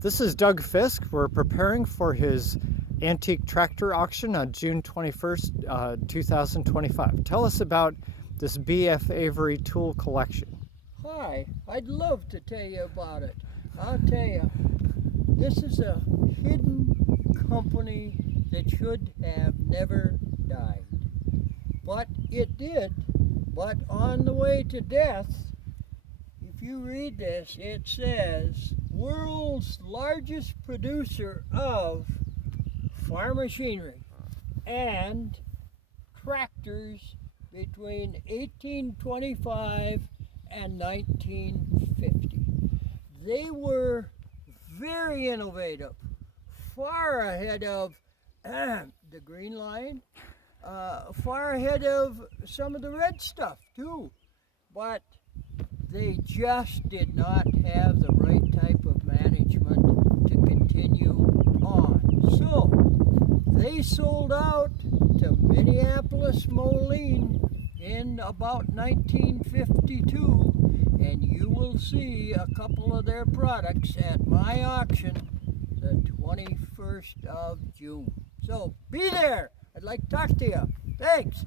This is Doug Fisk. We're preparing for his antique tractor auction on June 21st, 2025. Tell us about this BF Avery tool collection. Hi, I'd love to tell you about it. I'll tell you, this is a hidden company that should have never died. But it did. But on the way to death, if you read this, it says, world's largest producer of farm machinery and tractors between 1825 and 1950. They were very innovative, far ahead of the Green Line, far ahead of some of the red stuff too. But they just did not have the right type of management to continue on. So they sold out to Minneapolis Moline in about 1952, and you will see a couple of their products at my auction the 21st of June. So be there. I'd like to talk to you. Thanks.